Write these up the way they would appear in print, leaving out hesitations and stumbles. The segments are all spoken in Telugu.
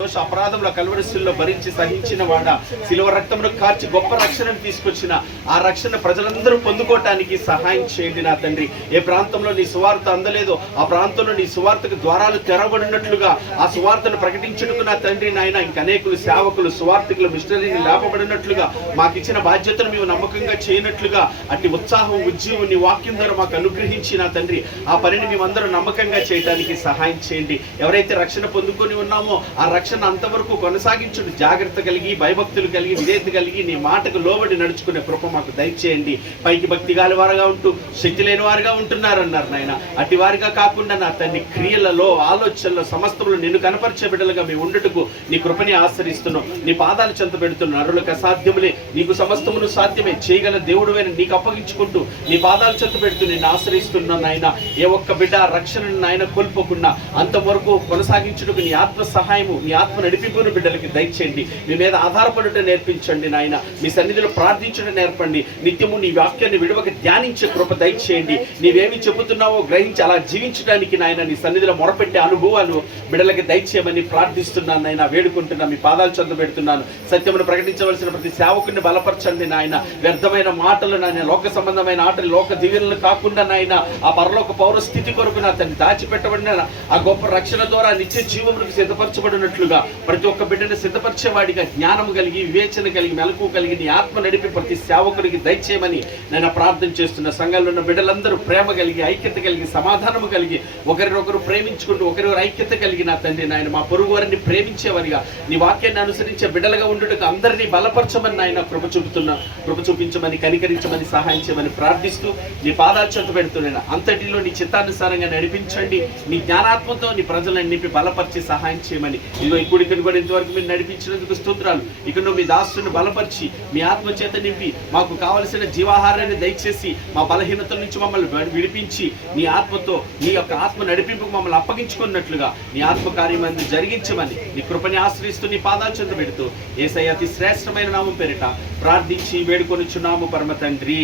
దోష అపరాధముల కల్వరిశిల్లో భరించి సహించిన వాడ శిలువ రక్తమును కార్చి గొప్ప రక్షణను తీసుకొచ్చిన ఆ రక్షణ ప్రజలందరూ పొందుకోవటానికి సహాయం చేయండి నా తండ్రి. ఏ ప్రాంతంలో నీ సువార్త అందలేదో ఆ ప్రాంతంలో నీ సువార్తకు ద్వారాలు తెరవబడినట్లుగా ఆ సువార్తను ప్రకటించుటకు నా తండ్రి నాయన ఇంక అనేకులు సేవకులు సువార్తికులు మిషనరీని లేపబడినట్లుగా మాకు ఇచ్చిన బాధ్యతను మేము నమ్మకంగా చేయనట్లుగా అట్టి ఉత్సాహం ఉజ్జీవం నీ వాక్యం ద్వారా మాకు అనుగ్రహించి నా తండ్రి ఆ పనిని మేమందరూ నమ్మకంగా చేయడానికి సహాయం చేయండి. ఎవరైతే రక్షణ పొందుకొని ఉన్నామో ఆ రక్షణ అంతవరకు కొనసాగించుడు జాగ్రత్త కలిగి భయభక్తులు కలిగి విధేయత కలిగి నీ మాటకు లోబడి నడుచుకునే కృప మాకు దయచేయండి. పైకి భక్తి గాలి వారుగా ఉంటూ శక్తి లేని వారుగా ఉంటున్నారన్నారు నాయన. అట్టి వారిగా కాకుండా నా తండ్రి క్రియలలో ఆలోచనలో సమస్తములు నిన్ను కనపరిచే బిడ్డలుగా మేము ఉండుటకు నీ కృపని ఆశ్రయిస్తున్నాం. నీ పాదాలు చెంత పెడుతున్న నరులకు అసాధ్యములే నీకు సమస్తమును సాధ్యమే చేయగల దేవుడువైన నీకు అప్పగించుకుంటూ నీ పాదాలు చెంత పెడుతూ నిన్ను ఆశ్రయిస్తున్నాను నాయన. ఏ ఒక్క బిడ్డ రక్షణను నాయన కోల్పోకుండా అంతవరకు కొనసాగించుటకు నీ ఆత్మ సహాయము నీ ఆత్మ నడిపింపును బిడ్డలకి దయచేయండి. మీ మీద ఆధారపడుట నేర్పించండి నాయన. మీ సన్నిధిలో ప్రార్థించడం నేర్పండి. నిత్యము నీ వాక్యాన్ని విడవక ధ్యానించే కృప దయచేయండి. నీవేమి చెబుతున్నావో గ్రహించి అలా జీవించడానికి నాయన నీ సన్నిధిలో మొరపెట్టే అనుభవాలు బిడ్డలకి దయచేయమని ప్రార్థిస్తున్నాను నాయన. వేడుకుంటున్నా మీ పాదాలు చెంత పెడుతున్నాను. సత్యమును ప్రకటించవలసిన ప్రతి సేవకుని బలపరచండి నాయన. వ్యర్థమైన మాటలు నాయన లోక సంబంధమైన ఆటలు లోక దివ్యలు కాకుండా నాయన ఆ పరలోక పౌర స్థితి కొరకు నా తండ్రి దాచిపెట్టబడిన ఆ గొప్ప రక్షణ ద్వారా నిత్య జీవములకు సిద్ధపరచబడినట్లుగా ప్రతి ఒక్క బిడ్డను సిద్ధపరిచేవాడిగా జ్ఞానము కలిగి వివేచన కలిగి మెలకు కలిగి నీ ఆత్మ నడిపి ప్రతి సేవకుడికి దయచేయమని నేను ప్రార్థన చేస్తున్న. సంఘంలో ఉన్న బిడ్డలందరూ ప్రేమ కలిగి ఐక్యత కలిగి సమాధానము కలిగి ఒకరినొకరు ప్రేమించుకుంటూ ఒకరిొకరు ఐక్యత కలిగి నా తండ్రి నాయన మా పొరుగు వారిని ప్రేమించేవారిగా నీ వాక్యాన్ని అనుసరించే బిడ్డలుగా ఉండుటకు అందరినీ బలపరచమని నాయన కృప చూపించమని కనికరించమని సహాయం చేయమని ప్రార్థిస్తూ నీ పాదాలు చెంత పెడుతున్నాను. అంతటిలో నీ చిత్తానుసారంగా నడిపించండి. నీ జ్ఞానాత్మతో నీ ప్రజలను నింపి బలపరిచి సహాయం చేయమని ఇదిగో ఈ కూడికను కూడా ఇంతవరకు మీరు నడిపించినందుకు స్తోత్రాలు. ఇక నువ్వు మీ దాసుని బలపరిచి మీ ఆత్మ చేత నింపి మాకు కావలసిన జీవాహారాన్ని దయచేసి మా బలహీనతల నుంచి మమ్మల్ని విడిపించి నీ ఆత్మతో నీ యొక్క ఆత్మ నడిపింపుకు మమ్మల్ని అప్పగించుకున్నట్లుగా నీ ఆత్మ కార్యమంది జరిగించమని నీ కృపని ఆశ్రయిస్తూ నీ పాదాలు చెంత పెడుతూ యేసయ్య అతి శ్రేష్టమైన నామం పేరిట ప్రార్థించి వేడుకొనిచున్నాము పరమ తండ్రి.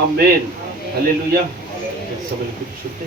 ఆమేన్. హల్లెలూయా. కూర్చుంటే